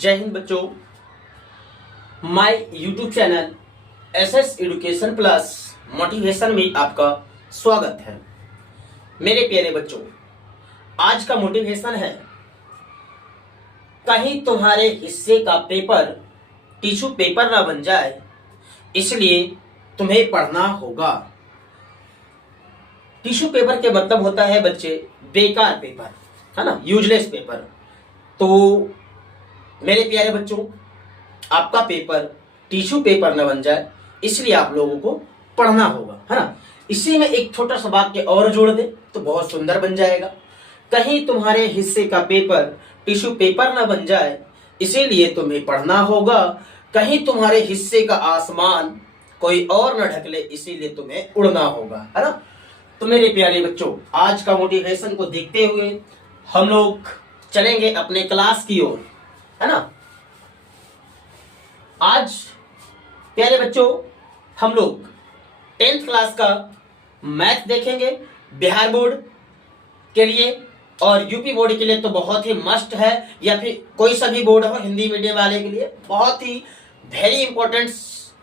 जय हिंद बच्चों। My YouTube channel SS education plus motivation में आपका स्वागत है। मेरे प्यारे बच्चों, आज का मोटिवेशन है, कहीं तुम्हारे हिस्से का पेपर टिश्यू पेपर ना बन जाए, इसलिए तुम्हें पढ़ना होगा। टिश्यू पेपर के मतलब होता है बच्चे बेकार पेपर, है ना, यूजलेस पेपर। तो मेरे प्यारे बच्चों, आपका पेपर टिश्यू पेपर न बन जाए, इसलिए आप लोगों को पढ़ना होगा, है ना। इसी में एक छोटा सा वाक्य और जोड़ दे तो बहुत सुंदर बन जाएगा। कहीं तुम्हारे हिस्से का पेपर टिश्यू पेपर न बन जाए, इसीलिए तुम्हें पढ़ना होगा। कहीं तुम्हारे हिस्से का आसमान कोई और न ढक ले, इसीलिए तुम्हें उड़ना होगा, है ना। तो मेरे प्यारे बच्चों, आज का मोटिवेशन को देखते हुए हम लोग चलेंगे अपने क्लास की ओर, है ना। आज प्यारे बच्चों, हम लोग 10th क्लास का मैथ देखेंगे। बिहार बोर्ड के लिए और यूपी बोर्ड के लिए तो बहुत ही मस्ट है, या फिर कोई सा भी बोर्ड हो हिंदी मीडियम वाले के लिए बहुत ही वेरी इंपॉर्टेंट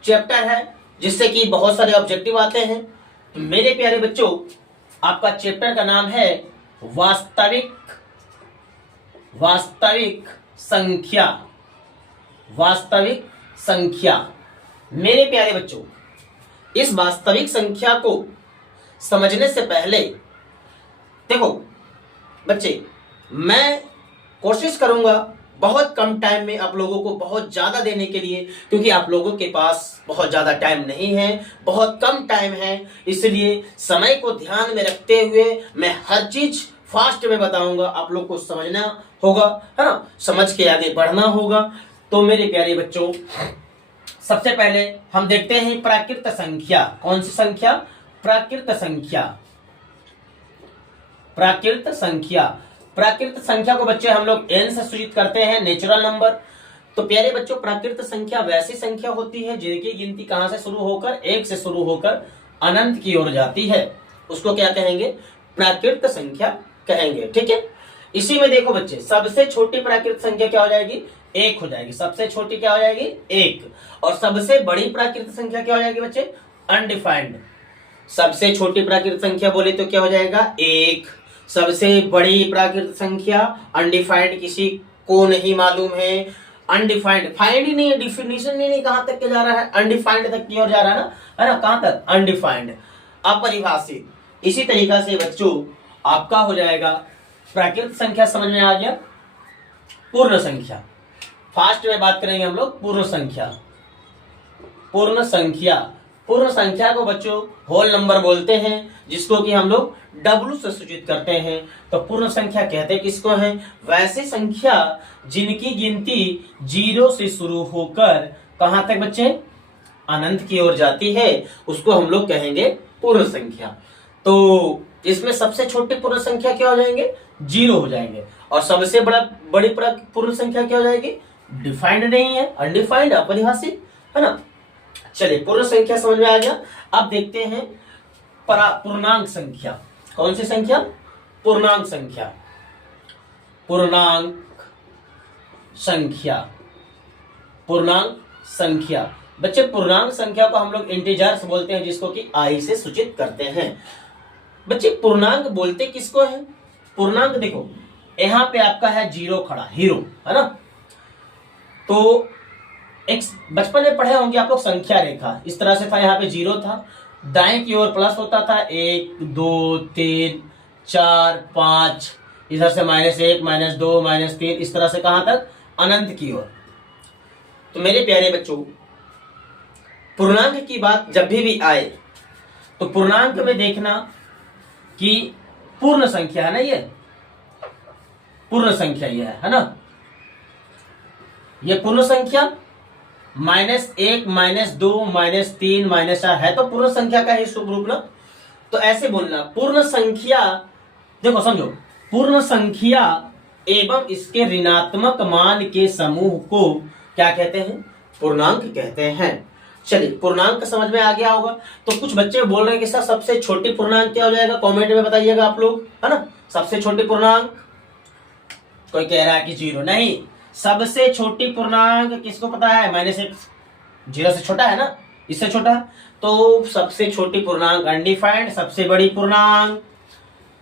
चैप्टर है, जिससे कि बहुत सारे ऑब्जेक्टिव आते हैं। तो मेरे प्यारे बच्चों, आपका चैप्टर का नाम है वास्तविक संख्या। वास्तविक संख्या। मेरे प्यारे बच्चों, इस वास्तविक संख्या को समझने से पहले देखो बच्चे, मैं कोशिश करूंगा बहुत कम टाइम में आप लोगों को बहुत ज्यादा देने के लिए, क्योंकि आप लोगों के पास बहुत ज्यादा टाइम नहीं है, बहुत कम टाइम है। इसलिए समय को ध्यान में रखते हुए मैं हर चीज फास्ट में बताऊंगा। आप लोग को समझना होगा, है ना, समझ के आगे बढ़ना होगा। तो मेरे प्यारे बच्चों, सबसे पहले हम देखते हैं प्राकृत संख्या। कौन सी संख्या? प्राकृत संख्या। प्राकृत संख्या। प्राकृत संख्या को बच्चे हम लोग n से सूचित करते हैं, नेचुरल नंबर। तो प्यारे बच्चों, प्राकृत संख्या वैसी संख्या होती है जिनकी गिनती कहां से शुरू होकर, 1 से शुरू होकर अनंत की ओर जाती है। उसको क्या कहेंगे? प्राकृत संख्या कहेंगे, ठीक है। इसी में देखो बच्चे, सबसे छोटी प्राकृत संख्या क्या हो जाएगी? 1 हो जाएगी। सबसे छोटी क्या हो जाएगी? 1। और सबसे बड़ी प्राकृत संख्या क्या हो जाएगी बच्चे? अनडिफाइंड। सबसे छोटी प्राकृत संख्या बोले तो क्या हो जाएगा? 1। सबसे बड़ी प्राकृत संख्या अनडिफाइंड, किसी को नहीं मालूम है। अनडिफाइंड, फाइंड ही नहीं है, डिफिनेशन ही नहीं, कहां तक के जा रहा है? अनडिफाइंड तक की ओर जा रहा है ना, है ना। कहां तक? अनडिफाइंड, अपरिभाषित। इसी तरीका से बच्चों, आपका हो जाएगा प्राकृत संख्या। समझ में आ गया? पूर्ण संख्या। फास्ट में बात करेंगे हम लोग पूर्ण संख्या। पूर्ण संख्या। पूर्ण संख्या को बच्चों होल नंबर बोलते हैं, जिसको कि हम लोग W से सूचित करते हैं। तो पूर्ण संख्या कहते किसको हैं? वैसी संख्या जिनकी गिनती 0 से शुरू होकर कहां तक बच्चे? अनंत की ओर जाती है, उसको हम लोग कहेंगे पूर्ण संख्या। तो इसमें सबसे छोटी पूर्ण संख्या क्या हो जाएंगे? 0 हो जाएंगे। और सबसे बड़ी पूर्ण संख्या क्या हो जाएगी? डिफाइंड नहीं है, अनडिफाइंड, अपरिभाषित, है ना। चलिए, पूर्ण संख्या समझ में आ गया। अब देखते हैं पूर्णांक संख्या। कौन सी संख्या? पूर्णांक संख्या। पूर्णांक संख्या। पूर्णांक संख्या। बच्चे, पूर्णांक संख्या को हम लोग इंटीजर्स बोलते हैं, जिसको कि i से सूचित करते हैं। बच्चे, पूर्णांक बोलते किसको है? पूर्णांक देखो, यहां पे आपका है 0 खड़ा, हीरो, है ना। तो एक बचपन में पढ़े होंगे आप लोग संख्या रेखा, इस तरह से था। यहाँ पे 0 था, दाएं की ओर प्लस होता था, 1 2 3 4 5, इधर से -1 -2 -3, इस तरह से कहां तक? अनंत की ओर। तो मेरे प्यारे बच्चों, पूर्णांक की बात जब भी आए तो पूर्णांक में देखना कि पूर्ण संख्या है ना, ये पूर्ण संख्या ये है ना। ये पूर्ण संख्या -1 -2 -3 -4 है, तो पूर्ण संख्या का ही स्वरूप ना। तो ऐसे बोलना, पूर्ण संख्या, देखो समझो, पूर्ण संख्या एवं इसके ऋणात्मक मान के समूह को क्या कहते हैं? पूर्णांक कहते हैं। चलिए, पूर्णांक समझ में आ गया होगा। तो कुछ बच्चे बोल रहे हैं कि सर सबसे छोटी पूर्णांक क्या हो जाएगा? कमेंट में बताइएगा आप लोग, है ना। सबसे छोटी पूर्णांक कोई कह रहा है कि 0 नहीं, सबसे छोटी पूर्णांक किसको पता है? -1 0 से छोटा है ना, इससे छोटा। तो सबसे छोटी पूर्णांक अनडिफाइंड, सबसे बड़ी पूर्णांक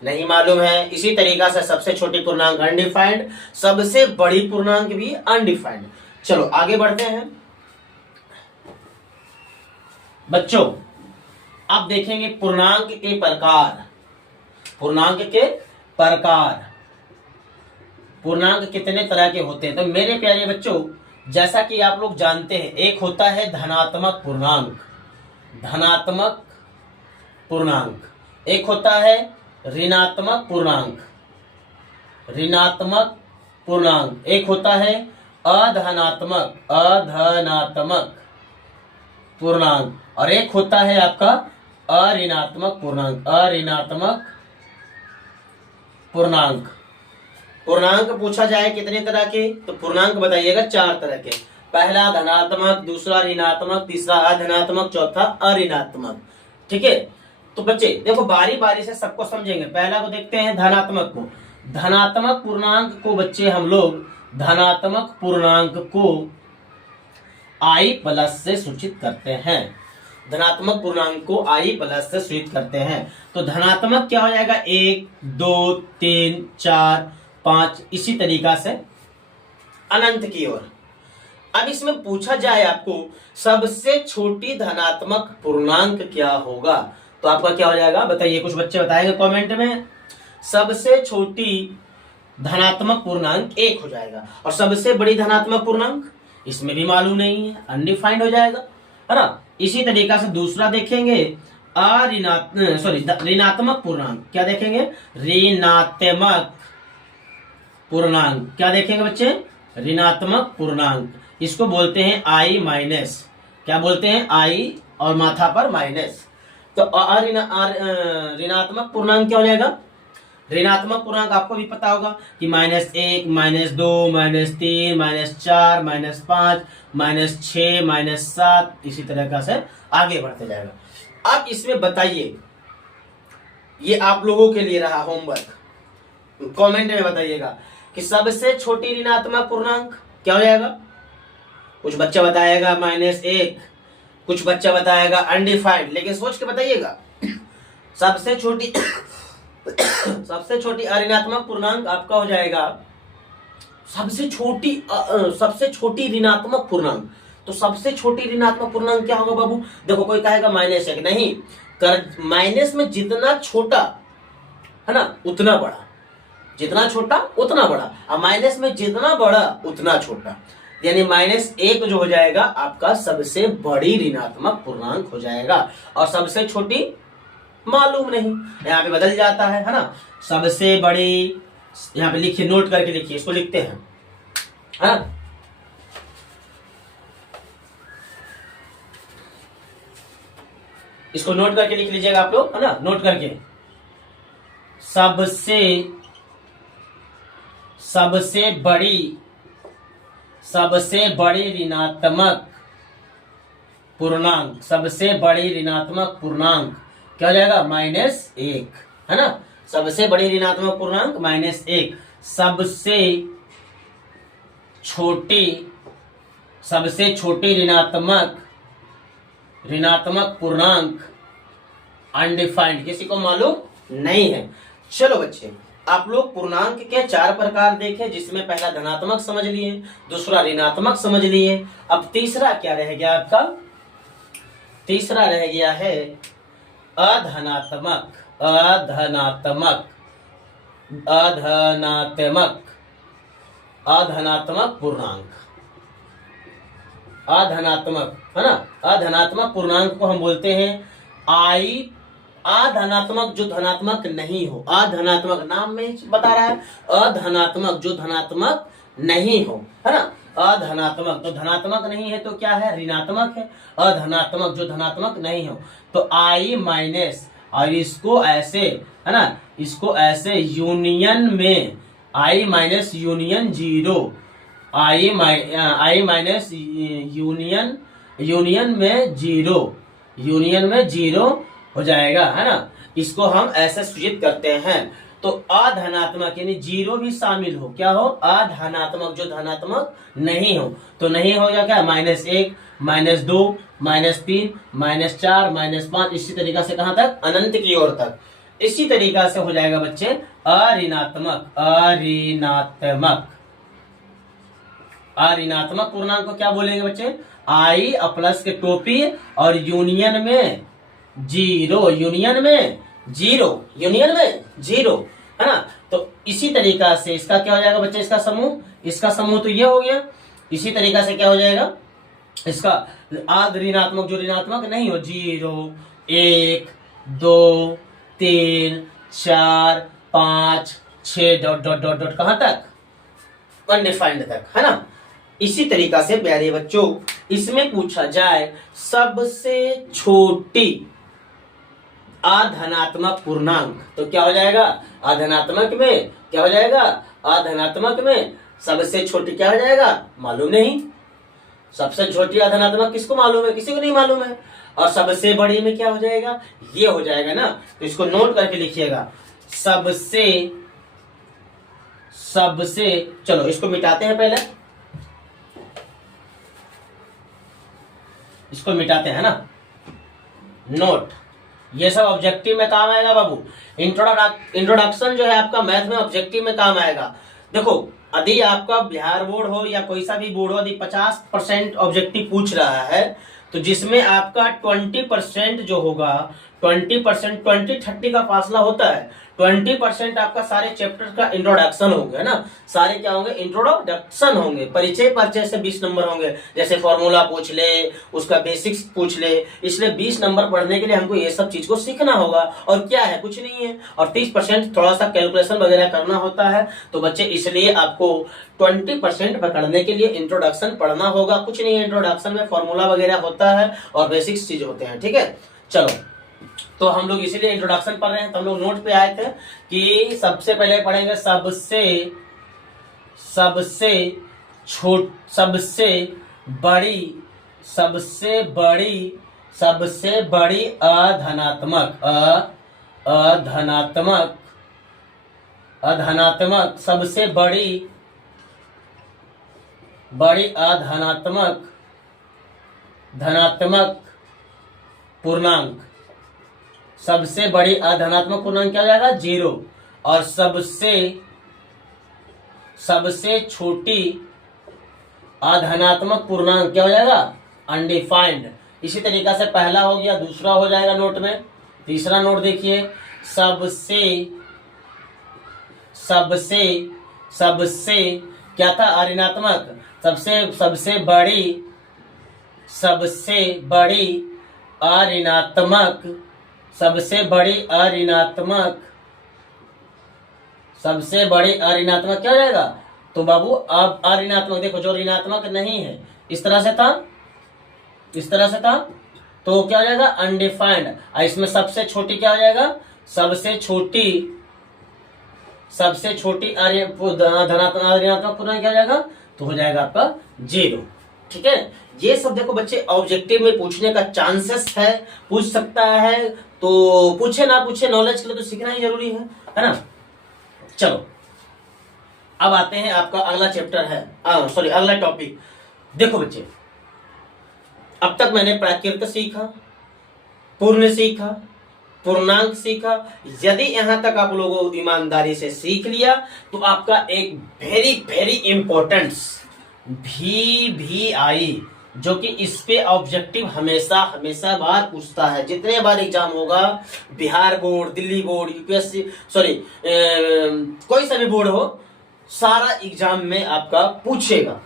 नहीं मालूम है। इसी तरीका से सबसे छोटी पूर्णांक अनडिफाइंड, सबसे बड़ी पूर्णांक भी अनडिफाइंड। चलो आगे बढ़ते हैं बच्चों। अब देखेंगे पूर्णांक के प्रकार। पूर्णांक के प्रकार, पूर्णांक कितने तरह के होते हैं? तो मेरे प्यारे बच्चों, जैसा कि आप लोग जानते हैं, एक होता है धनात्मक पूर्णांक, धनात्मक पूर्णांक, एक होता है ऋणात्मक पूर्णांक, ऋणात्मक पूर्णांक, एक होता है अधनात्मक, अधनात्मक पूर्णांक, और एक होता है आपका अऋणात्मक पूर्णांक, अऋणात्मक पूर्णांक। पूर्णांक पूछा जाए कितने तरह के, तो पूर्णांक बताइएगा 4 तरह के। पहला धनात्मक, दूसरा ऋणात्मक, तीसरा अधनात्मक, चौथा अऋणात्मक। ठीक है, तो बच्चे देखो बारी बारी से सबको समझेंगे। पहला को देखते हैं धनात्मक को। धनात्मक पूर्णांक को बच्चे हम लोग धनात्मक पूर्णांक को i+ से सूचित करते हैं। धनात्मक पूर्णांक को i+ से सूचित करते हैं। तो धनात्मक क्या हो जाएगा? 1 2 3 4 5, इसी तरीका से अनंत की ओर। अब इसमें पूछा जाए आपको सबसे छोटी धनात्मक पूर्णांक क्या होगा, तो आपका क्या हो जाएगा बताइए? कुछ बच्चे बताएंगे कमेंट में। सबसे छोटी धनात्मक पूर्णांक 1 हो जाएगा, और सबसे बड़ी धनात्मक पूर्णांक इसमें भी मालूम नहीं है, अनडिफाइंड हो जाएगा, है ना। इसी तरीका से दूसरा देखेंगे ऋणात्मक पूर्णांक। क्या देखेंगे? ऋणात्मक पूर्णांक। क्या देखेंगे बच्चे? ऋणात्मक पूर्णांक। इसको बोलते हैं i-। क्या बोलते हैं? i और माथा पर माइनस। तो ऋणात्मक पूर्णांक क्या हो जाएगा? ऋणात्मक पूर्णांक आपको भी पता होगा कि -1 -2 -3 -4 -5 -6 -7, इसी तरह से आगे बढ़ते जाएगा। अब इसमें बताइए, ये आप लोगों के लिए रहा होमवर्क, कमेंट में बताइएगा कि सबसे छोटी ऋणात्मक पूर्णांक क्या हो जाएगा? कुछ बच्चा बताएगा -1, कुछ बच्चा बताएगा अनडिफाइंड, लेकिन सोच के बताइएगा। सबसे छोटी सबसे छोटी अऋणात्मक पूर्णांक आपका हो जाएगा सबसे छोटी ऋणात्मक पूर्णांक। तो सबसे छोटी ऋणात्मक पूर्णांक क्या होगा बाबू? देखो कोई कहेगा -1, नहीं, माइनस में जितना छोटा है ना उतना बड़ा, जितना छोटा उतना बड़ा, और माइनस में जितना बड़ा उतना छोटा, यानी -1 जो हो जाएगा आपका सबसे बड़ी ऋणात्मक पूर्णांक हो जाएगा, और सबसे छोटी मालूम नहीं, यहाँ पे बदल जाता है ना। सबसे बड़ी, यहाँ पे लिखिए, नोट करके लिखिए, इसको लिखते हैं, है ना। इसको नोट करके लिख लीजिएगा आप लोग, है ना, नोट करके। सबसे बड़ी ऋणात्मक पूर्णांक, सबसे बड़ी ऋणात्मक पूर्णांक क्या हो जाएगा? -1, है ना। सबसे बड़ी ऋणात्मक पूर्णांक -1। सबसे छोटी ऋणात्मक पूर्णांक अनडिफाइंड, किसी को मालूम नहीं है। चलो बच्चे, आप लोग पूर्णांक के 4 प्रकार देखे, जिसमें पहला धनात्मक समझ लिए, दूसरा ऋणात्मक समझ लिए। अब तीसरा क्या रह गया आपका? तीसरा रह गया है अधनात्मक पूर्णांक, अधनात्मक, है ना। अधनात्मक पूर्णांक को हम बोलते हैं अधनात्मक जो धनात्मक नहीं हो, अधनात्मक नाम में बता रहा है, अधनात्मक जो धनात्मक नहीं हो, है ना। अधनात्मक तो धनात्मक नहीं है तो क्या है? ऋणात्मक है। अधनात्मक जो धनात्मक नहीं हो तो i-, और इसको ऐसे, है ना, इसको ऐसे यूनियन में i- यूनियन 0, यूनियन में 0 हो जाएगा, है ना। इसको हम ऐसे सूचित करते हैं। तो अधनात्मक यानी जीरो भी शामिल हो, क्या हो, अधनात्मक, जो धनात्मक नहीं हो, तो नहीं होगा क्या, -1, -2, -3, -4, -5, इसी तरीका से कहां तक, अनंत की ओर तक। इसी तरीका से हो जाएगा बच्चे अऋणात्मक, अऋणात्मक पूर्णांक को क्या बोलेंगे बच्चे, आई प्लस के टोपी और यूनियन में जीरो, यूनियन में जीरो, है ना। तो इसी तरीका से इसका क्या हो जाएगा बच्चे, इसका समूह तो ये हो गया। इसी तरीका से क्या हो जाएगा इसका ऋणात्मक, जो ऋणात्मक नहीं हो, 0, 1, 2, 3, 4, 5, 6 डॉट डॉट डॉट डॉट कहां तक, अनडिफाइंड तक, है ना। इसी तरीका से प्यारे बच्चों इसमें पूछा जाए सबसे छोटी अधनात्मक पूर्णांक, तो क्या हो जाएगा, अधनात्मक में क्या हो जाएगा, अधनात्मक में सबसे छोटी क्या हो जाएगा, मालूम नहीं। सबसे छोटी अधनात्मक किसको मालूम है, किसी को नहीं मालूम है। और सबसे बड़ी में क्या हो जाएगा, ये हो जाएगा ना, तो इसको नोट करके लिखिएगा, सबसे चलो इसको मिटाते हैं, पहले इसको मिटाते हैं ना। नोट, ये सब ऑब्जेक्टिव में काम आएगा बाबू। इंट्रोडक्शन जो है आपका मैथ में ऑब्जेक्टिव में काम आएगा। देखो यदि आपका बिहार बोर्ड हो या कोई सा भी बोर्ड हो, यदि 50% ऑब्जेक्टिव पूछ रहा है, तो जिसमें आपका 20% जो होगा, 20% 20-30 का फासला होता है, 20% आपका सारे चैप्टर का इंट्रोडक्शन होंगे, है ना। सारे क्या होंगे, इंट्रोडक्शन होंगे, परिचय से 20 नंबर होंगे। जैसे फॉर्मूला पूछ ले, उसका बेसिक्स पूछ ले, इसलिए 20 नंबर पढ़ने के लिए हमको ये सब चीज को सीखना होगा। और क्या है, कुछ नहीं है। और 30% थोड़ा सा कैलकुलेशन वगैरह करना होता है। तो बच्चे इसलिए आपको 20% पकड़ने के लिए इंट्रोडक्शन पढ़ना होगा। कुछ नहीं है, इंट्रोडक्शन में फॉर्मूला वगैरह होता है और बेसिक्स चीज होते हैं, ठीक है। चलो, तो हम लोग इसीलिए इंट्रोडक्शन पढ़ रहे हैं। तो हम लोग नोट पे आए थे कि सबसे पहले पढ़ेंगे सबसे बड़ी अधनात्मक सबसे बड़ी धनात्मक पूर्णांक, सबसे बड़ी अधनात्मक पूर्णांक क्या हो जाएगा, 0। और सबसे छोटी अधनात्मक पूर्णांक क्या हो जाएगा, अनडिफाइंड। इसी तरीका से पहला हो गया, दूसरा हो जाएगा नोट में। तीसरा नोट देखिए, सबसे क्या था, अऋणात्मक, सबसे बड़ी अऋणात्मक क्या हो जाएगा। तो बाबू अब अऋणात्मक देखो, जो ऋणात्मक नहीं है, इस तरह से था, तो क्या हो जाएगा, अनडिफाइंड। इसमें सबसे छोटी क्या हो जाएगा, सबसे छोटी ऋणात्मक पूर्णांक क्या हो जाएगा, तो हो जाएगा आपका 0, ठीक है। ये सब देखो बच्चे ऑब्जेक्टिव में पूछने का चांसेस है, पूछ सकता है। तो पूछे ना पूछे, नॉलेज के लिए तो सीखना ही जरूरी है ना। चलो अब आते हैं, आपका अगला चैप्टर है, अगला टॉपिक। देखो बच्चे, अब तक मैंने प्राकृत सीखा, पूर्ण सीखा, पूर्णांक सीखा। यदि यहां तक आप लोगों ईमानदारी से सीख लिया, तो आपका एक वेरी वेरी इंपॉर्टेंट भी आई, जो कि इस पे ऑब्जेक्टिव हमेशा बार पूछता है। जितने बार एग्जाम होगा, Bihar board, Delhi board, UPSC, कोई सा भी बोर्ड हो, सारा एग्जाम में आपका पूछेगा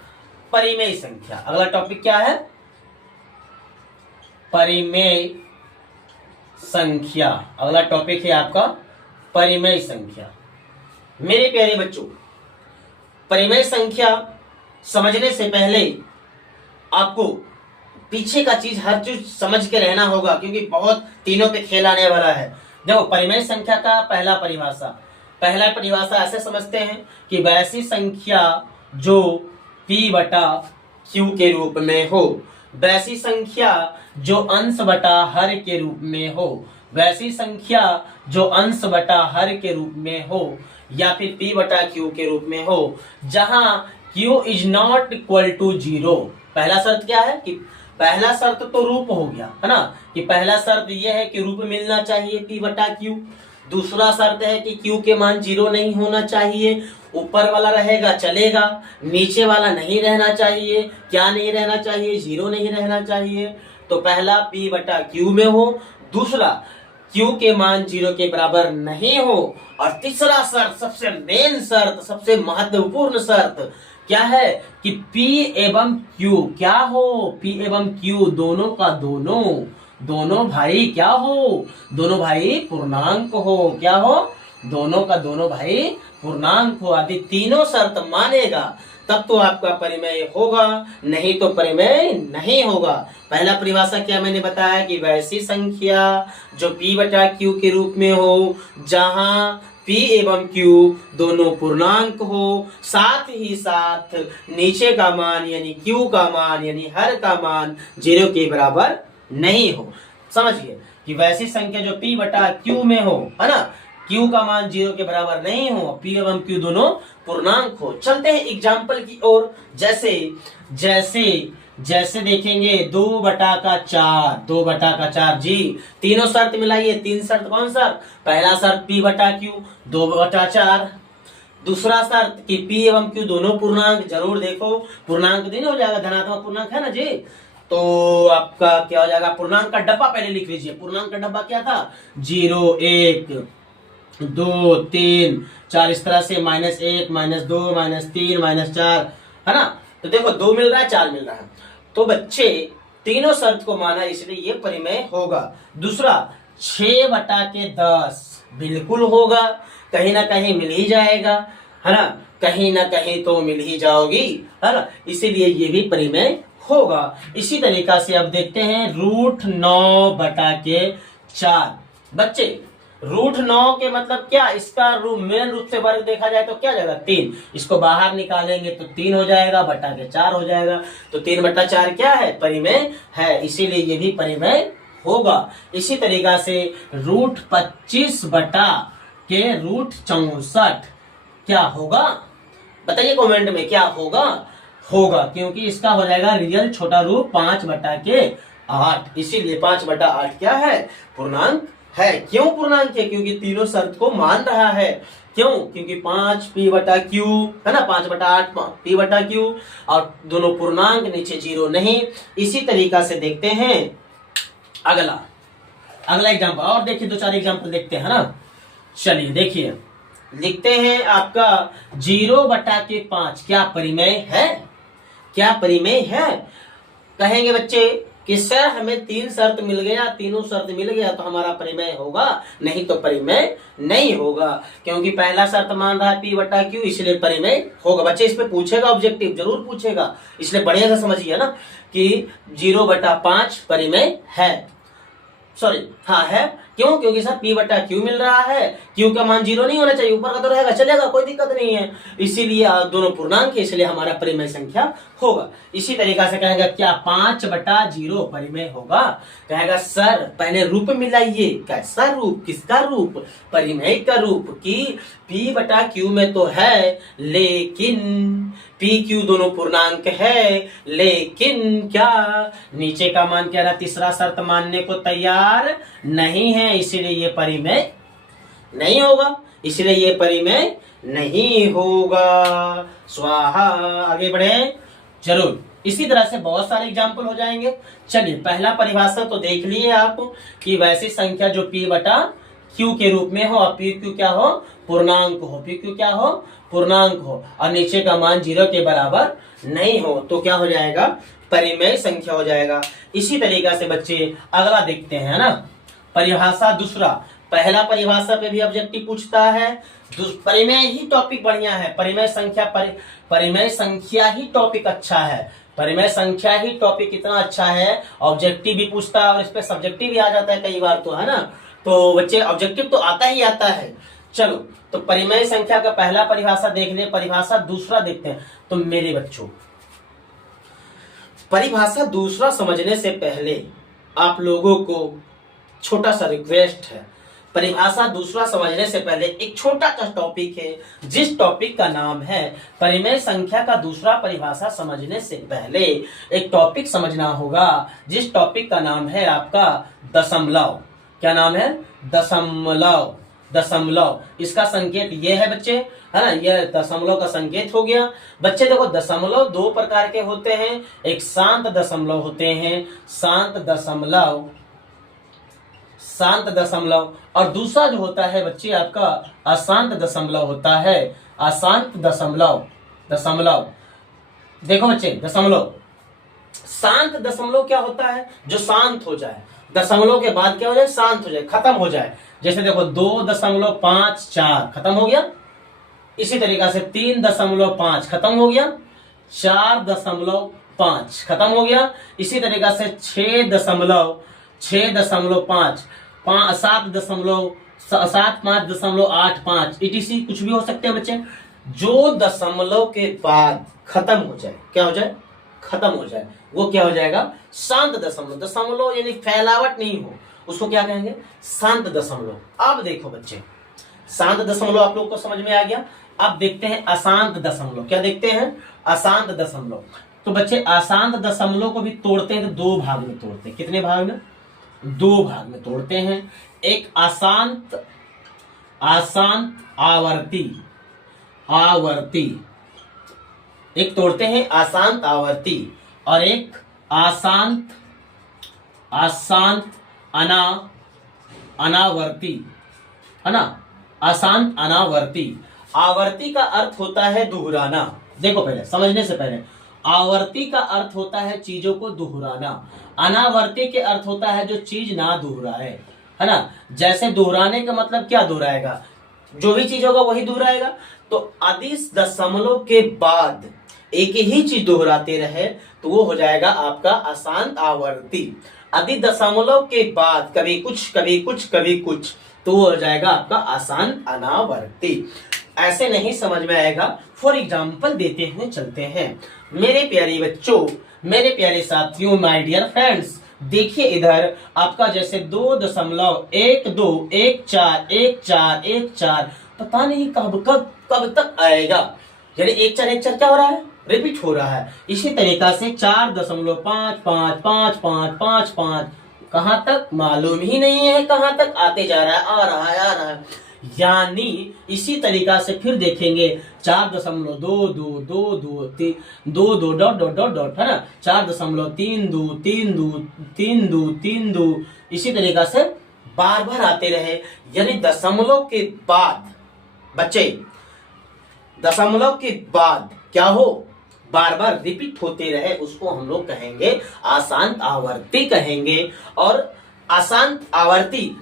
परिमेय संख्या। अगला टॉपिक क्या है, परिमेय संख्या। अगला टॉपिक है आपका परिमेय संख्या। मेरे प्यारे बच्चों, परिमेय संख्या समझने से पहले आपको पीछे का चीज, हर चीज समझ के रहना होगा, क्योंकि बहुत तीनों पे खेल आने वाला है। देखो, परिमेय संख्या का पहला परिभाषा ऐसे समझते हैं कि वैसी संख्या जो P/Q के रूप में हो, वैसी संख्या जो अंश बटा हर के रूप में हो, वैसी संख्या जो अंश बटा हर के रूप में हो या फिर p बटा q के रूप में हो, जहां q is not equal to 0। पहला शर्त क्या है कि पहला शर्त तो रूप हो गया है ना, कि पहला शर्त यह है कि रूप मिलना चाहिए p बटा q। दूसरा शर्त है कि q के मान 0 नहीं होना चाहिए, ऊपर वाला रहेगा चलेगा, नीचे वाला नहीं रहना चाहिए। क्या नहीं रहना चाहिए? 0 नहीं रहना चाहिए। तो पहला p बटा q में हो, दूसरा q के मान 0 के बराबर नहीं हो, और तीसरा शर्त, सबसे मेन शर्त, सबसे महत्वपूर्ण शर्त क्या है कि p एवं q क्या हो? p एवं q दोनों का दोनों भाई क्या हो? दोनों भाई पूर्णांक हो। क्या हो? दोनों का दोनों भाई पूर्णांक हो। यदि तीनों शर्त मानेगा तब तो आपका परिमेय होगा, नहीं तो परिमेय नहीं होगा। पहला परिभाषा क्या मैंने बताया कि वैसी संख्या जो p बटा q के रूप में हो, जहां p एवं q दोनों पूर्णांक हो, साथ ही साथ नीचे का मान यानी q का मान यानी हर का मान 0 के बराबर नहीं हो। समझिए कि वैसी संख्या जो p बटा q में हो, है ना, q का मान 0 के बराबर नहीं हो, p एवं q दोनों पूर्णांक हो। चलते हैं एग्जाम्पल की ओर। जैसे देखेंगे 2 बटा का 4 जी, तीनों शर्त मिलाइए। तीन शर्त कौन सा? पहला शर्त p बटा q 2 बटा 4, दूसरा शर्त कि p एवं q दोनों पूर्णांक। जरूर देखो पूर्णांक नहीं हो जाएगा, धनात्मक पूर्णांक है ना जी, तो आपका क्या हो जाएगा? पूर्णांक का डब्बा पहले लिख लीजिए। पूर्णांक का डब्बा क्या था? 0 1 2 3 4, इस तरह से -1 -2 -3 -4, है ना। तो देखो 2 मिल रहा है, 4 मिल रहा है, तो बच्चे तीनों शर्त को माना, इसलिए ये परिमेय होगा। दूसरा 6 बटा के 10 बिल्कुल होगा, कहीं ना कहीं मिल ही जाएगा, है ना, कहीं ना कहीं तो मिल ही जाओगी, है ना, इसीलिए ये भी परिमेय होगा। इसी तरीका से अब देखते हैं √9 बटा के 4। बच्चे √9 के मतलब क्या? इसका रूप मेन रूप से वर्ग देखा जाए तो क्या जाएगा? 3। इसको बाहर निकालेंगे तो 3 हो जाएगा, बटा के 4 हो जाएगा। तो 3 बटा 4 क्या है? परिमेय है, इसीलिए ये भी परिमेय होगा। इसी तरीका से √25 बटा के √64 क्या होगा? बताइए कमेंट में, क्या होगा? होगा, क्योंकि इसका हो जाएगा रियल छोटा रूप 5 बटा के 8, इसीलिए 5 बटा 8 क्या है? पूर्णांक है। क्यों पूर्णांक है? क्योंकि तीनों शर्त को मान रहा है। क्यों? क्योंकि 5 p बटा q, है ना, 5 बटा 8 p बटा q, और दोनों पूर्णांक, नीचे 0 नहीं। इसी तरीका से देखते हैं अगला एग्जाम्पल, और देखिए 2-4 एग्जाम्पल देखते हैं ना। चलिए देखिए, लिखते हैं आपका 0 बटा के 5 क्या परिमेय है? क्या परिमेय है? कहेंगे बच्चे कि सर हमें 3 शर्त मिल गया, तीनों शर्त मिल गया तो हमारा परिमेय होगा, नहीं तो परिमेय नहीं होगा, क्योंकि पहला शर्त मान रहा है p बटा q, इसलिए परिमेय होगा। बच्चे इस पे पूछेगा, ऑब्जेक्टिव जरूर पूछेगा, इसलिए बढ़िया से समझिए ना कि 0 बटा 5 परिमेय है। सॉरी, हाँ है। क्यों? क्योंकि सर p बटा q मिल रहा है, q का मान 0 नहीं होना चाहिए, ऊपर का तो रहेगा, चलेगा, कोई दिक्कत नहीं है, इसीलिए दोनों पूर्णांक है, इसलिए हमारा परिमेय संख्या होगा। इसी तरीका से कहेगा क्या 5 बटा 0 परिमेय होगा? कहेगा सर पहले रूप मिलाइए। कैसा रूप? किसका रूप? परिमेय का रूप, कि p बटा q में तो है, लेकिन p q दोनों पूर्णांक है, लेकिन क्या नीचे का मान क्या रहा? तीसरा शर्त मानने को तैयार नहीं है, इसीलिए ये परिमेय नहीं होगा, इसलिए ये परिमेय नहीं होगा। स्वाहा। आगे बढ़े, जरूर। इसी तरह से बहुत सारे एग्जाम्पल हो जाएंगे। चलिए, पहला परिभाषा तो देख लिए आप कि वैसी संख्या जो p बटा q के रूप में हो और p q क्या हो? पूर्णांक हो। p q क्या हो? पूर्णांक हो, और नीचे का मान 0 के बराबर नहीं हो, तो क्या हो जाएगा? परिमेय संख्या हो जाएगा। इसी तरीका से बच्चे अगला देखते हैं ना, परिभाषा दूसरा। पहला परिभाषा पे भी ऑब्जेक्टिव पूछता है, परिमेय ही टॉपिक बढ़िया है, परिमेय संख्या ही टॉपिक अच्छा है, परिमेय संख्या ही टॉपिक इतना अच्छा है, ऑब्जेक्टिव भी पूछता है और इस पे सब्जेक्टिव भी आ जाता है कई बार, तो है ना, तो बच्चे ऑब्जेक्टिव तो आता ही आता है। चलो, तो परिमेय संख्या का पहला परिभाषा देख ले, परिभाषा दूसरा देखते हैं। तो मेरे बच्चों, परिभाषा दूसरा समझने से पहले आप लोगों को छोटा सा रिक्वेस्ट है, परिभाषा दूसरा समझने से पहले एक छोटा सा टॉपिक है जिस टॉपिक का नाम है परिमेय संख्या का दूसरा परिभाषा समझने से पहले एक टॉपिक समझना होगा जिस टॉपिक का नाम है आपका दशमलव। क्या नाम है? दशमलव। दशमलव, इसका संकेत ये है बच्चे, है ना, ये दशमलव का संकेत हो गया। बच्चे देखो दशमलव दो प्रकार के होते हैं, एक शांत दशमलव होते हैं, शांत दशमलव, शांत दशमलव, और दूसरा जो होता है बच्चे आपका अशांत दशमलव होता है, अशांत दशमलव। दशमलव देखो बच्चे, दशमलव, शांत दशमलव क्या होता है? जो शांत हो जाए, दशमलव के बाद क्या हो जाए? शांत हो जाए, खत्म हो जाए। जैसे देखो 2.54 खत्म हो गया, इसी तरीका से 3.5 खत्म हो गया, 4.5 खत्म हो गया, इसी तरीका से 6.5, 7.585 etc कुछ भी हो सकते हैं बच्चे। जो दशमलव के बाद खत्म हो जाए, क्या हो जाए? खत्म हो जाए, वो क्या हो जाएगा? शांत दशमलव। दशमलव यानी फैलावट नहीं हो, उसको क्या कहेंगे? शांत दशमलव। अब देखो बच्चे, शांत दशमलव आप लोग को समझ में आ गया। अब देखते हैं अशांत दशमलव। क्या देखते हैं? अशांत दशमलव। तो बच्चे अशांत दशमलव को भी तोड़ते हैं तो दो भाग में तोड़ते हैं। कितने भाग में? दो भाग में तोड़ते हैं। एक अशांत, अशांत आवर्ती, आवर्ती, एक तोड़ते हैं अशांत आवर्ती, और एक अशांत, अशांत अनावर्ती, है ना, अशांत अनावर्ती। आवर्ती का अर्थ होता है दोहराना। देखो पहले समझने से पहले, आवर्ती का अर्थ होता है चीजों को दोहराना, अनावर्ती के अर्थ होता है जो चीज ना दोहराए, है ना। जैसे दोहराने का मतलब क्या दोहराएगा? जो भी चीज होगा वही दोहराएगा। तो अधिस दशमलव के बाद एक ही चीज दोहराते रहे तो वो हो जाएगा आपका अशांत आवर्ती। अधि दशमलव के बाद कभी कुछ कभी कुछ कभी कुछ, तो वो हो जाएगा आपका अशांत अनावर्ती। ऐसे नहीं समझ में आएगा, फॉर एग्जाम्पल देते हुए चलते हैं। मेरे प्यारे बच्चों, मेरे प्यारे साथियों, माय डियर फ्रेंड्स, देखिए इधर आपका जैसे 2.141414, पता नहीं कब तक आएगा। यानी 1 4 क्या हो रहा है? रिपीट हो रहा है। इसी तरीका से 4.555555, कहां तक मालूम ही नहीं है, कहां तक आते जा रहा है, आ रहा है, आ रहा है। यानी इसी तरीका से फिर देखेंगे 4.2222 डॉट डॉट डॉट डॉट, है ना, 4.323232, इसी तरीका से बार बार आते रहे। यानी दशमलव के बाद बच्चे, दशमलव के बाद क्या हो? बार बार रिपीट होते रहे, उसको हम लोग कहेंगे अशांत आवर्ती कहेंगे। और अशांत आवर्ती,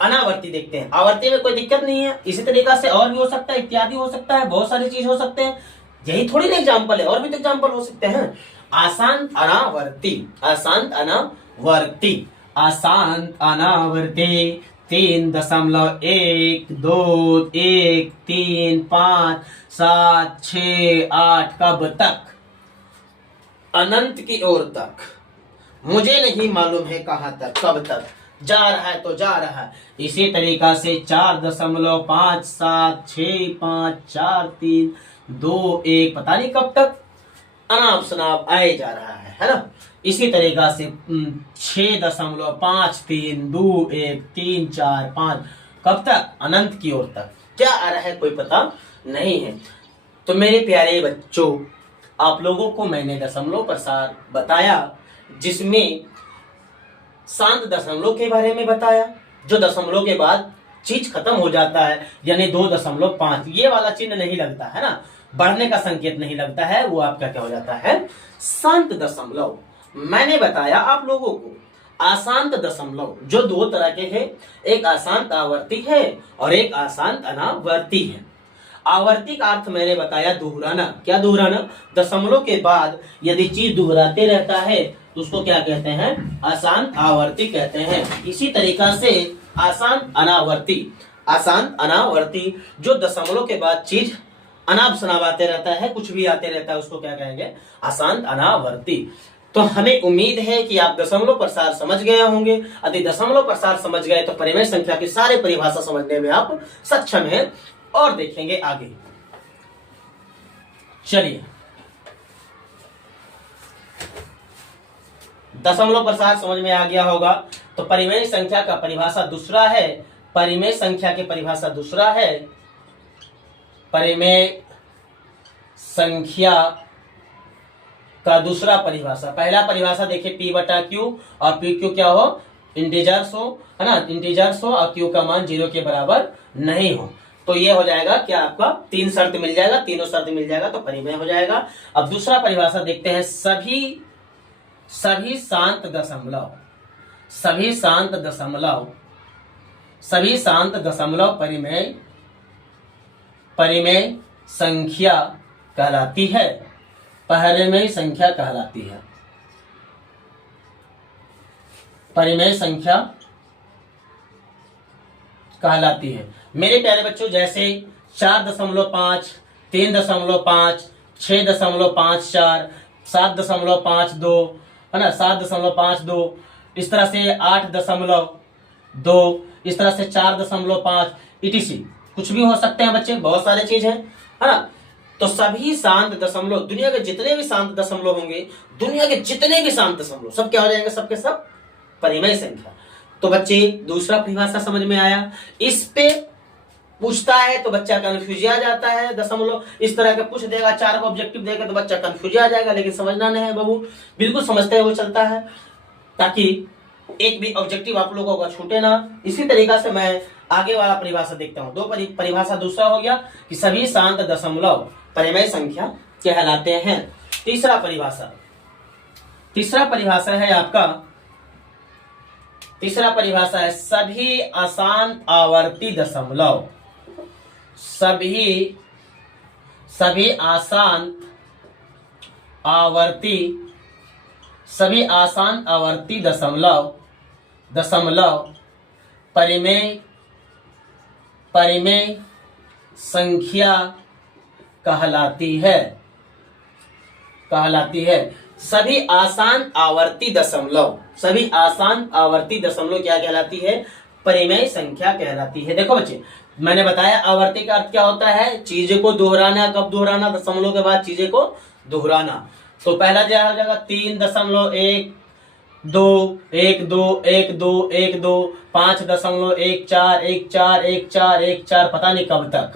अनावर्ती देखते हैं। आवर्ती में कोई दिक्कत नहीं है, इसी तरीका से और भी हो सकता है, इत्यादि हो सकता है, बहुत सारी चीज हो सकते हैं। यही थोड़ी ना एग्जाम्पल है, और भी तो एग्जाम्पल हो सकते हैं। अशांत अनावर्ती, अशांत अनावर्ती, अशांत अनावर्ती 3.121356768 कब तक? अनंत की ओर तक। मुझे नहीं मालूम है कहां तक, कब तक जा रहा है, तो जा रहा है। इसी तरीका से 4.57654321, पता नहीं कब तक अनाप शनाप आए जा रहा है ना। इसी तरीका से 6.532134 कब तक? अनंत की ओर तक। क्या आ रहा है कोई पता नहीं है। तो मेरे प्यारे बच्चों, आप लोगों को मैंने दशमलव प्रसार बताया, जिसमें शांत दशमलव के बारे में बताया, जो दशमलव के बाद चीज खत्म हो जाता है, यानी 2.5, ये वाला चिन्ह नहीं लगता है ना, बढ़ने का संकेत नहीं लगता है, वो आपका क्या हो जाता है? शांत दशमलव। मैंने बताया आप लोगों को अशांत दशमलव जो दो तरह के हैं, एक अशांत आवर्ती है और एक अशांत अनावर्ती है। आवर्ती का अर्थ मैंने बताया दोहराना। क्या दोहराना? दशमलव के बाद यदि चीज दोहराते रहता है तो उसको क्या कहते हैं? अशांत आवर्ती कहते हैं। इसी तरीका से अशांत अनावर्ती, अशांत अनावर्ती जो दशमलव के बाद चीज अनाप शनाप आते रहता है, कुछ भी आते रहता है, उसको क्या कहेंगे? अशांत अनावर्ती। तो हमें उम्मीद है कि आप दशमलव प्रसार समझ गए होंगे। यदि दशमलव प्रसार समझ गए तो परिमेय संख्या की सारे परिभाषा समझने में आप सक्षम हैं। और देखेंगे आगे। चलिए, दशमलव प्रसार समझ में आ गया होगा। तो परिमेय संख्या का परिभाषा दूसरा है, परिमेय संख्या की परिभाषा दूसरा है, परिमेय संख्या का दूसरा परिभाषा। पहला परिभाषा देखिए P बटा Q, और P Q क्या हो, इंटीजर्स हो, है ना, इंटीजर्स हो और Q का मान 0 के बराबर नहीं हो। तो ये हो जाएगा क्या, आपका 3 शर्त मिल जाएगा, तीनों शर्त मिल जाएगा तो परिमेय हो जाएगा। अब दूसरा परिभाषा देखते हैं, सभी शांत दशमलव, सभी शांत दशमलव, सभी शांत दशमलव परिमेय संख्या कहलाती है, परिमेय संख्या कहलाती है, परिमेय संख्या कहलाती है। मेरे प्यारे बच्चों, जैसे 4.5, 3.5, 6.54, 7.52, है ना, 7.52, इस तरह से 8.2, इस तरह से 4.5, etc। कुछ भी हो सकते हैं बच्चे, बहुत सारे चीज है ना। तो सभी शांत दशमलव, दुनिया के जितने भी शांत दशमलव होंगे, दुनिया के जितने भी शांत दशमलव, सब क्या हो जाएंगे, सबके सब परिमेय संख्या। तो बच्चे दूसरा परिभाषा समझ में आया। इस पे पूछता है तो बच्चा कंफ्यूज आ जाता है, दशमलव इस तरह का पूछ देगा, 4 का ऑब्जेक्टिव देगा तो बच्चा कंफ्यूज आ जाएगा, लेकिन समझना नहीं है बाबू, बिल्कुल समझते हुए चलता है, ताकि एक भी ऑब्जेक्टिव आप लोगों का छूटे ना। इसी तरीका से मैं आगे वाला परिभाषा देखता हूं। दो परिभाषा दूसरा हो गया कि सभी शांत दशमलव परिमेय संख्या कहलाते हैं। तीसरा परिभाषा है आपका, तीसरा परिभाषा है सभी अशांत आवर्ती दशमलव, सभी अशांत आवर्ती दशमलव परिमेय संख्या कहलाती है। सभी आसान आवर्ती दशमलव, सभी आसान आवर्ती दशमलव क्या कहलाती है, परिमेय संख्या कहलाती है। देखो बच्चे, मैंने बताया आवर्ती का अर्थ क्या होता है, चीजें को दोहराना। कब दोहराना, दशमलव के बाद चीजें को दोहराना। तो पहला क्या हो जाएगा, 3.121212121 5.14141414 पता नहीं कब तक,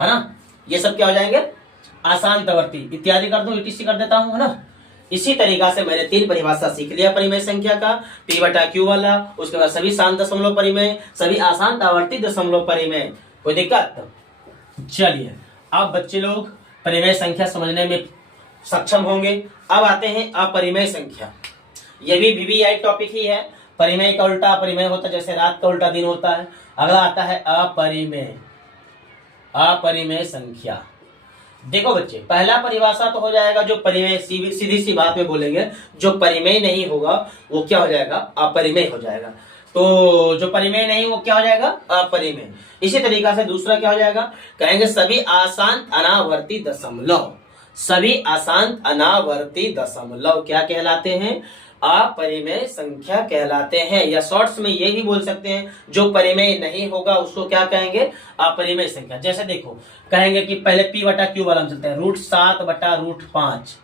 है ना। ये सब क्या हो जाएंगे, आसान आवर्ती इत्यादि कर दूं, etc कर देता हूं, है ना। इसी तरीका से मैंने 3 परिभाषा सीख लिया परिमेय संख्या का, P बटा Q वाला, उसके बाद सभी शांत दशमलव परिमेय, सभी आसान आवर्ती दशमलव परिमेय। कोई दिक्कत? चलिए, अब बच्चे लोग परिमेय संख्या समझने में सक्षम होंगे। अब आते हैं अपरिमेय संख्या। ये भी VVI टॉपिक ही है। परिमेय का उल्टा अपरिमेय होता है, जैसे रात का उल्टा दिन होता है। अगला आता है अपरिमेय संख्या। देखो बच्चे, पहला परिभाषा तो हो जाएगा जो परिमेय, सीधी सी बात में बोलेंगे, जो परिमेय नहीं होगा वो क्या हो जाएगा, अपरिमेय हो जाएगा। तो जो परिमेय नहीं वो क्या हो जाएगा, अपरिमेय। इसी तरीका से दूसरा क्या हो जाएगा, कहेंगे सभी आसान अनावर्ती दशमलव, सभी आसान अनावर्ती दशमलव क्या कहलाते हैं, अपरिमेय संख्या कहलाते हैं। या शॉर्ट्स में ये भी बोल सकते हैं, जो परिमेय नहीं होगा उसको क्या कहेंगे, अपरिमेय संख्या। जैसे देखो, कहेंगे कि पहले P बटा Q वाला हम चलते हैं, √7/√5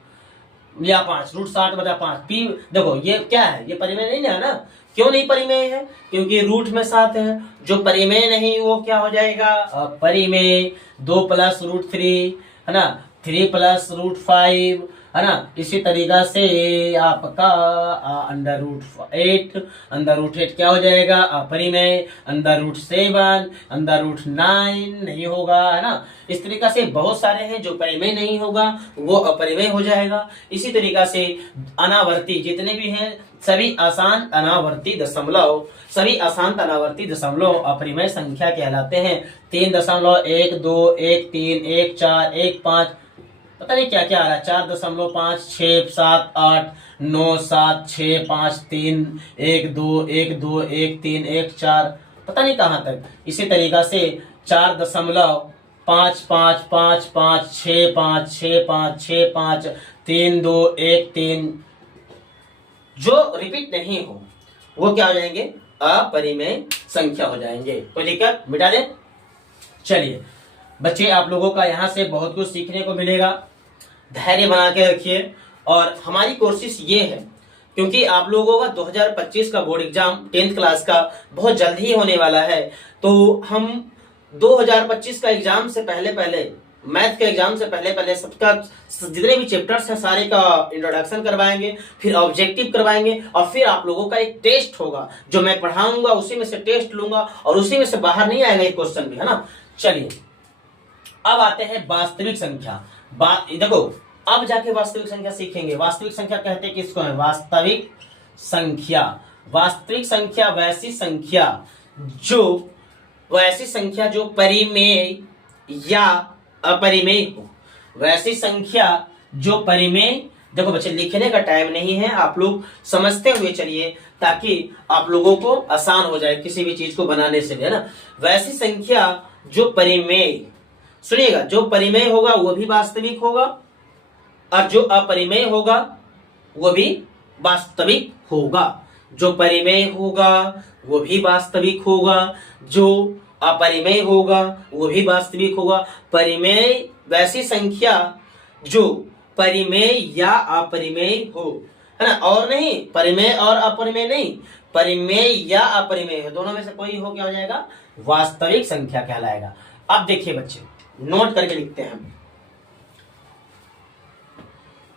या 5, √7/5 P। देखो ये क्या है, ये परिमेय नहीं है ना। क्यों नहीं परिमेय है, क्योंकि रूट में 7 है। जो परिमेय नहीं वो क्या हो जाएगा, अपरिमेय। 2 + √3, है ना, 3 + √5, है ना। इसी तरीका से आपका √8 क्या हो जाएगा, अपरिमेय। √7, √9 नहीं होगा, है ना। इस तरीका से बहुत सारे हैं, जो परिमेय नहीं होगा वो अपरिमेय हो जाएगा। इसी तरीका से अनावर्ती जितने भी हैं, सभी आसान अनावर्ती दशमलव, सभी आसान अनावर्ती दशमलव अपरिमेय संख्या कहलाते हैं। 3.12131415, पता नहीं क्या क्या आ रहा है, 4.567897853121213114, पता नहीं कहां तक। इसी तरीका से 4.55556565653213 जो रिपीट नहीं हो वो क्या हो जाएंगे, अपरिमेय संख्या हो जाएंगे। कोई दिक्कत, मिटा दें। चलिए बच्चे, आप लोगों का यहाँ से बहुत कुछ सीखने को मिलेगा, धैर्य बना के रखिए। और हमारी कोशिश ये है, क्योंकि आप लोगों का 2025 का बोर्ड एग्जाम 10th क्लास का बहुत जल्द ही होने वाला है, तो हम 2025 का एग्जाम से पहले मैथ के एग्जाम से पहले सबका जितने भी चैप्टर्स हैं सारे का इंट्रोडक्शन करवाएंगे, फिर ऑब्जेक्टिव करवाएंगे, और फिर आप लोगों का एक टेस्ट होगा जो मैं पढ़ाऊंगा, उसी में से टेस्ट लूंगा और उसी में से बाहर नहीं आएगा एक क्वेश्चन भी, है ना। चलिए अब आते हैं वास्तविक संख्या। देखो अब जाके वास्तविक संख्या सीखेंगे। वास्तविक संख्या कहते हैं किसको है, वास्तविक संख्या। वास्तविक संख्या वैसी संख्या जो परिमेय या अपरिमेय हो। वैसी संख्या जो परिमेय, देखो बच्चे लिखने का टाइम नहीं है, आप लोग समझते हुए चलिए ताकि आप लोगों को आसान हो जाए किसी भी चीज को बनाने से, है ना। वैसी संख्या जो परिमेय, सुनिएगा, जो परिमेय होगा वो भी वास्तविक होगा और जो अपरिमेय होगा वो भी वास्तविक होगा। जो परिमेय होगा वो भी वास्तविक होगा, जो अपरिमेय होगा वो भी वास्तविक होगा। परिमेय वैसी संख्या जो परिमेय या अपरिमेय हो, है ना, और नहीं परिमेय और अपरिमेय नहीं, परिमेय या अपरिमेय हो, दोनों में से कोई हो, क्या हो जाएगा, वास्तविक संख्या कहलाएगा। अब देखिए बच्चे, नोट करके लिखते हैं।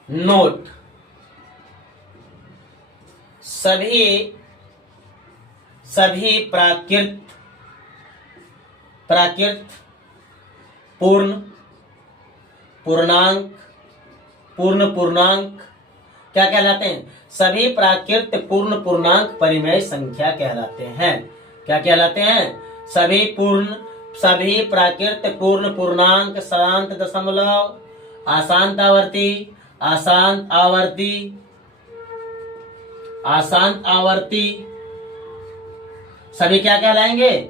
नोट, सभी प्राकृत पूर्ण पूर्णांक क्या कहलाते हैं, सभी प्राकृत पूर्ण पूर्णांक परिमेय संख्या कहलाते हैं। क्या कहलाते हैं, सभी प्राकृत पूर्ण पूर्णांक सरांत दशमलव आशांत आवर्ती सभी क्या कहलाएंगे,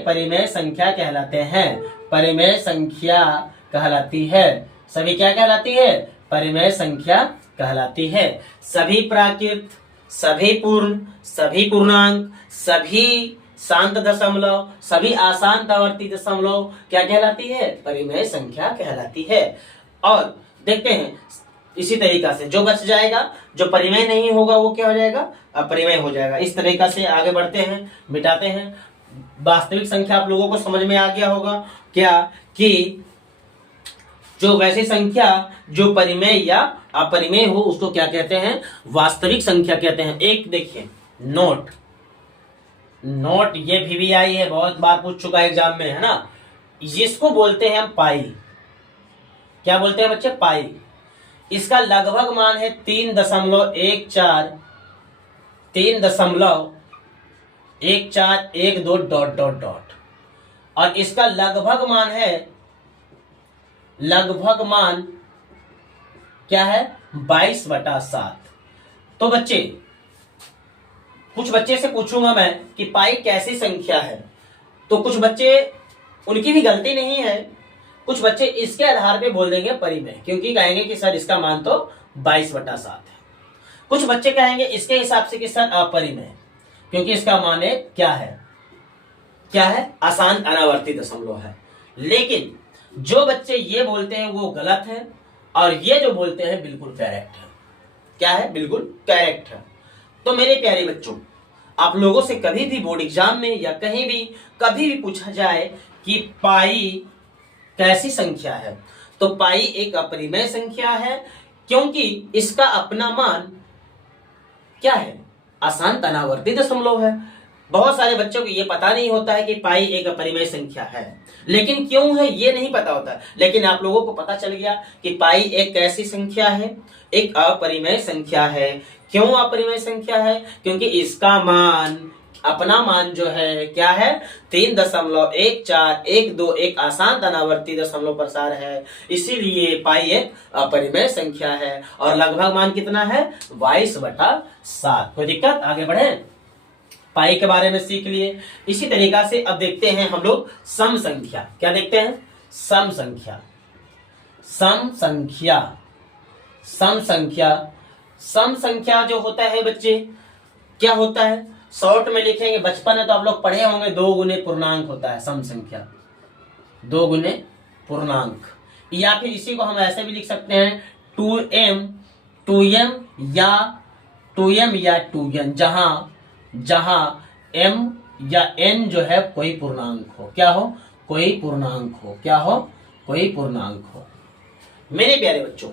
परिमेय संख्या कहलाते हैं। परिमेय संख्या कहलाती है। सभी क्या कहलाती है, परिमेय संख्या कहलाती है। सभी प्राकृत, सभी पूर्ण, सभी पूर्णांक, सभी शांत दशमलव, सभी अशांत आवर्ती दशमलव क्या कहलाती है, परिमेय संख्या कहलाती है। और देखते हैं इसी तरीका से जो बच जाएगा, जो परिमेय नहीं होगा वो क्या हो जाएगा, अपरिमेय हो जाएगा। इस तरीका से आगे बढ़ते हैं, मिटाते हैं। वास्तविक संख्या आप लोगों को समझ में आ गया होगा क्या, कि जो वैसी संख्या जो परिमेय या अपरिमेय हो उसको क्या कहते हैं, वास्तविक संख्या कहते हैं। एक देखिए नोट, ये VVI है, बहुत बार पूछ चुका है एग्जाम में, है ना। जिसको बोलते हैं हम पाई, क्या बोलते हैं बच्चे, पाई। इसका लगभग मान है 3.1412 डॉट डॉट डॉट, और इसका लगभग मान क्या है, 22/7। तो बच्चे, कुछ बच्चे से पूछूंगा मैं कि पाई कैसी संख्या है, तो कुछ बच्चे, उनकी भी गलती नहीं है, कुछ बच्चे इसके आधार पे बोल देंगे परिमेय, क्योंकि कहेंगे कि सर इसका मान तो 22/7 है। कुछ बच्चे कहेंगे इसके हिसाब से कि सर अपरिमेय, क्योंकि इसका मान क्या है, अशांत अनावर्ती दशमलव है। लेकिन जो बच्चे ये बोलते हैं वो गलत है, और ये जो बोलते हैं बिल्कुल करेक्ट है। क्या है, बिल्कुल करेक्ट है। तो मेरे प्यारे बच्चों, आप लोगों से कभी भी बोर्ड एग्जाम में या कहीं भी कभी भी पूछा जाए कि पाई कैसी संख्या है, तो पाई एक अपरिमेय संख्या है, क्योंकि इसका अपना मान क्या है, अशांत अनावर्ती दशमलव है। बहुत सारे बच्चों को ये पता नहीं होता है कि पाई एक अपरिमेय संख्या है, लेकिन क्यों है ये नहीं पता होता। लेकिन आप लोगों को पता चल गया कि पाई एक कैसी संख्या है, एक अपरिमेय संख्या है। क्यों अपरिमेय संख्या है, क्योंकि इसका मान, अपना मान जो है क्या है, 3.1412 एक अशांत अनावर्ती दशमलव प्रसार है, इसीलिए पाई एक अपरिमेय संख्या है। और लगभग मान कितना है, 22/7। कोई दिक्कत, आगे बढ़े। पाई के बारे में सीख लिए। इसी तरीका से अब देखते हैं हम लोग सम संख्या। क्या देखते हैं, सम संख्या। सम संख्या जो होता है बच्चे क्या होता है, शॉर्ट में लिखेंगे, बचपन में तो आप लोग पढ़े होंगे, 2 गुने पूर्णांक होता है सम संख्या, 2 गुने पूर्णांक। या फिर इसी को हम ऐसे भी लिख सकते हैं 2m या 2n, जहां m या n जो है कोई पूर्णांक हो, क्या हो, कोई पूर्णांक हो, क्या हो, कोई पूर्णांक हो। मेरे प्यारे बच्चों,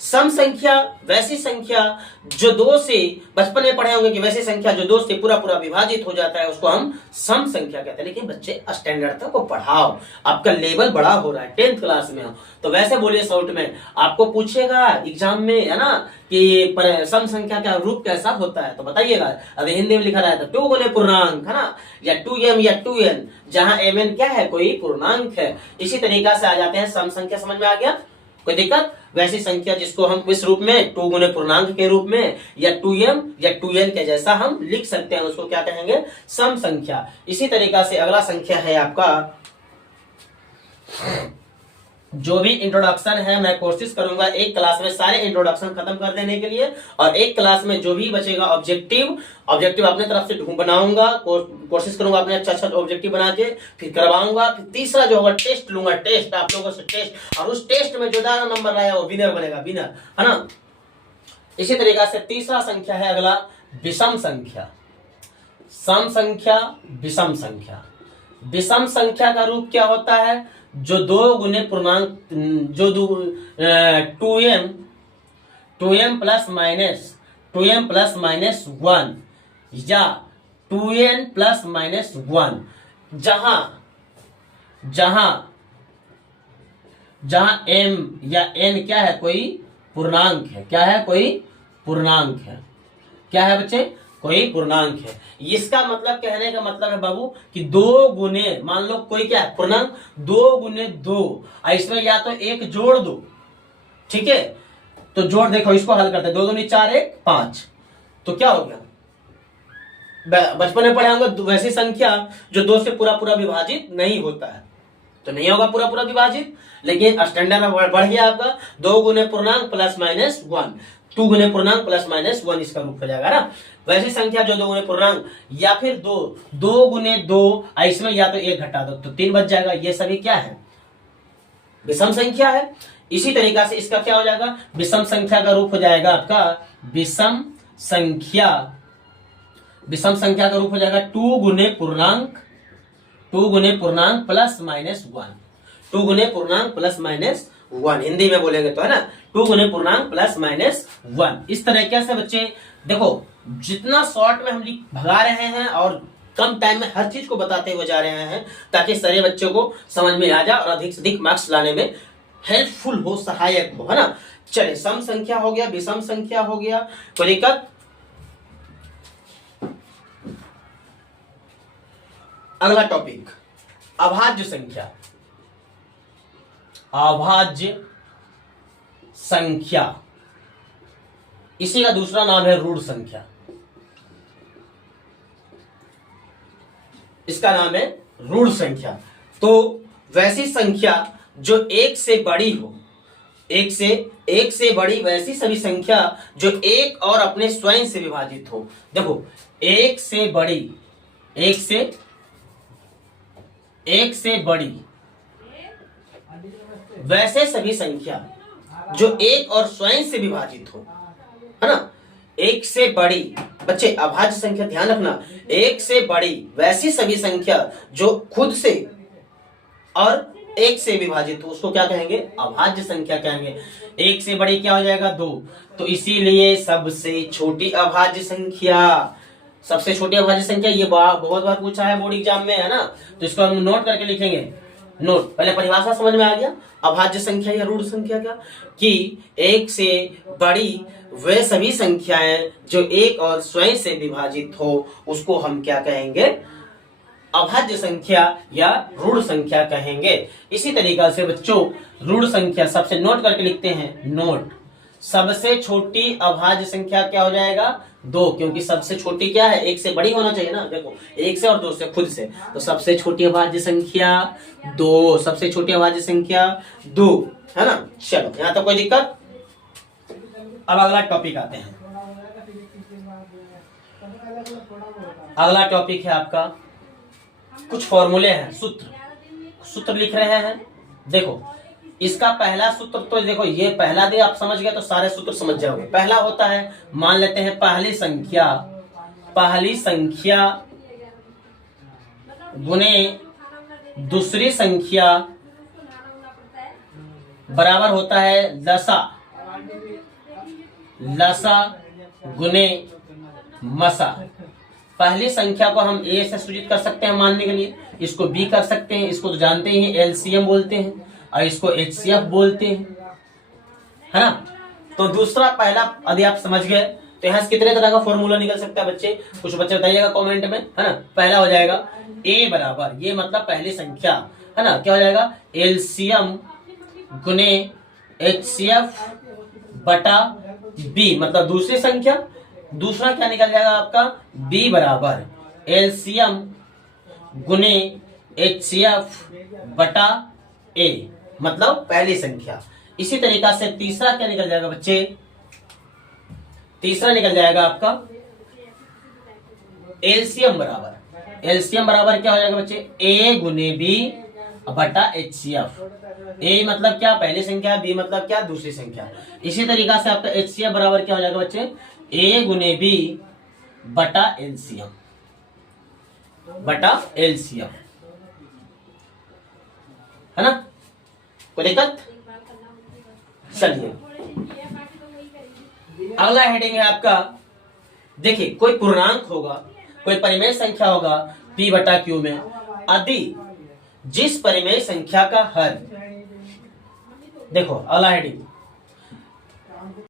सम संख्या वैसी संख्या जो 2 से, बचपन में पढ़े होंगे कि वैसी संख्या जो 2 से पूरा पूरा विभाजित हो जाता है उसको हम सम संख्या कहते हैं। लेकिन बच्चे स्टैंडर्ड तक को पढ़ाओ, आपका लेवल बड़ा हो रहा है, 10th क्लास में हो, तो वैसे बोलिए शॉर्ट में, आपको पूछेगा एग्जाम में, है ना, कि सम संख्या का रूप कैसा होता है, तो बताइएगा। अभी हिंदी में लिखा रहा है तो 2 गुने पूर्णांक, है ना, या 2m या 2n, जहां mn क्या है, कोई पूर्णांक है। इसी तरीका से आ जाते हैं सम संख्या। समझ में आ गया, कोई दिक्कत? वैसी संख्या जिसको हम इस रूप में 2 गुने पूर्णांक के रूप में या 2m या 2n के जैसा हम लिख सकते हैं, उसको क्या कहेंगे, सम संख्या। इसी तरीका से अगला संख्या है आपका, जो भी इंट्रोडक्शन है मैं कोशिश करूंगा एक क्लास में सारे इंट्रोडक्शन खत्म कर देने के लिए, और एक क्लास में जो भी बचेगा ऑब्जेक्टिव अपने तरफ से बनाऊंगा, कोशिश करूंगा अपने अच्छा ऑब्जेक्टिव बना के फिर करवाऊंगा। फिर तीसरा जो होगा टेस्ट लूंगा, टेस्ट आप लोगों से टेस्ट, और उस टेस्ट में जो ज्यादा नंबर आया वो विनर बनेगा, विनर, है ना। इसी तरीका से तीसरा संख्या है अगला विषम संख्या। सम संख्या, विषम संख्या। विषम संख्या का रूप क्या होता है, जो 2 गुने पूर्णांक, जो 2m प्लस माइनस 1 या 2n प्लस माइनस 1, जहां m या n क्या है, कोई पूर्णांक है, क्या है, कोई पूर्णांक है, क्या है बच्चे, कोई पूर्णांक है। इसका मतलब, कहने का मतलब है बाबू कि 2 गुने, मान लो कोई क्या है पूर्णांक, 2 गुने 2, इसमें या तो 1 जोड़ दो, ठीक है, तो जोड़, देखो इसको हल करते हैं, 2 दूनी 4 1 5, तो क्या हो गया, बचपन में पढ़े होंगे वैसी संख्या जो 2 से पूरा पूरा विभाजित नहीं होता है, तो नहीं होगा पूरा पूरा विभाजित, लेकिन स्टैंडर्ड में बढ़ गया आपका 2 गुने पूर्णांक प्लस माइनस 1, 2 गुने पूर्णांक प्लस माइनस 1 इसका रूप हो जाएगा ना। वैसी संख्या जो 2 गुने पूर्णांक या फिर 2 गुने 2, इसमें या तो 1 घटा दो तो 3 बच जाएगा, ये सभी क्या है, विषम संख्या है। इसी तरीका से इसका क्या हो जाएगा, विषम संख्या का रूप हो जाएगा आपका विषम संख्या। विषम संख्या का रूप हो जाएगा 2 गुने पूर्णांक प्लस माइनस 1, 2 गुने पूर्णांक प्लस माइनस 1, हिंदी में बोलेंगे तो, है ना, 2 गुने पूर्णांक प्लस माइनस 1। इस तरीके से बच्चे देखो, जितना शॉर्ट में हम भगा रहे हैं और कम टाइम में हर चीज को बताते हुए जा रहे हैं, ताकि सारे बच्चों को समझ में आ जाए और अधिक से अधिक मार्क्स लाने में हेल्पफुल हो, सहायक हो, है ना। चलिए, सम संख्या हो गया, विषम संख्या हो गया, कोई दिक्कत? अगला टॉपिक अभाज्य संख्या। अभाज्य संख्या, इसी का दूसरा नाम है ऋण संख्या। इसका नाम है ऋण संख्या। तो वैसी संख्या जो 1 से बड़ी हो, 1 से बड़ी वैसी सभी संख्या जो 1 और अपने स्वयं से विभाजित हो। देखो, 1 से बड़ी, 1 से बड़ी वैसे सभी संख्या जो 1 और स्वयं से विभाजित हो, है ना। 1 से बड़ी, बच्चे अभाज्य संख्या ध्यान रखना, 1 से बड़ी वैसी सभी संख्या जो खुद से और 1 से विभाजित हो, उसको क्या कहेंगे, अभाज्य संख्या कहेंगे। 1 से बड़ी क्या हो जाएगा, 2, तो इसीलिए सबसे छोटी अभाज्य संख्या, सबसे छोटी अभाज्य संख्या, ये बहुत बार पूछा है बोर्ड एग्जाम में, है ना, तो इसको हम नोट करके लिखेंगे। नोट, पहले परिभाषा समझ में आ गया, अभाज्य संख्या या ऋण संख्या क्या, कि 1 से बड़ी वे सभी संख्याएं जो 1 और स्वयं से विभाजित हो, उसको हम क्या कहेंगे, अभाज्य संख्या या ऋण संख्या कहेंगे। इसी तरीका से बच्चों ऋण संख्या सबसे नोट करके लिखते हैं, नोट, सबसे छोटी अभाज्य संख्या क्या हो जाएगा, 2, क्योंकि सबसे छोटी क्या है, 1 से बड़ी होना चाहिए ना। देखो, 1 से और 2 से, खुद से, तो सबसे छोटी अभाज्य संख्या 2, सबसे छोटी अभाज्य संख्या 2, है ना। चलो, यहाँ तक कोई दिक्कत? अब अगला टॉपिक आते हैं, अगला टॉपिक है आपका कुछ फॉर्मूले हैं, सूत्र लिख रहे हैं। देखो इसका पहला सूत्र तो देखो ये पहला दे आप समझ गए तो सारे सूत्र समझ जाओगे। पहला होता है, मान लेते हैं पहली संख्या गुने दूसरी संख्या बराबर होता है लसा गुने मसा। पहली संख्या को हम ए से सूचित कर सकते हैं मानने के लिए, इसको बी कर सकते हैं, इसको तो जानते ही एलसीएम बोलते हैं और इसको एचसीएफ बोलते हैं, है ना। तो दूसरा पहला यदि आप समझ गए तो यहाँ से कितने तरह का फॉर्मूला निकल सकता है बच्चे, कुछ बच्चे बताइएगा कमेंट में, है ना। पहला हो जाएगा ए बराबर, ये मतलब पहली संख्या, है ना, क्या हो जाएगा एलसीएम गुने एचसीएफ बटा बी, मतलब दूसरी संख्या। दूसरा क्या निकल जाएगा आपका बी बराबर एलसीएम गुने एचसीएफ बटा ए, मतलब पहली संख्या। इसी तरीका से तीसरा क्या निकल जाएगा बच्चे, तीसरा निकल जाएगा आपका एलसीएम बराबर क्या हो जाएगा बच्चे ए गुने बी बटा एचसीएफ। ए मतलब क्या पहली संख्या, बी मतलब क्या दूसरी संख्या। इसी तरीका से आपका एचसीएफ बराबर क्या हो जाएगा बच्चे ए गुने बी बटा एलसीएम है ना। कोई दिक्कत? चलिए अगला हेडिंग है आपका, देखिए कोई पूर्णांक होगा, कोई परिमेय संख्या होगा p बटा q में, यदि जिस परिमेय संख्या का हर, देखो अगला हेडिंग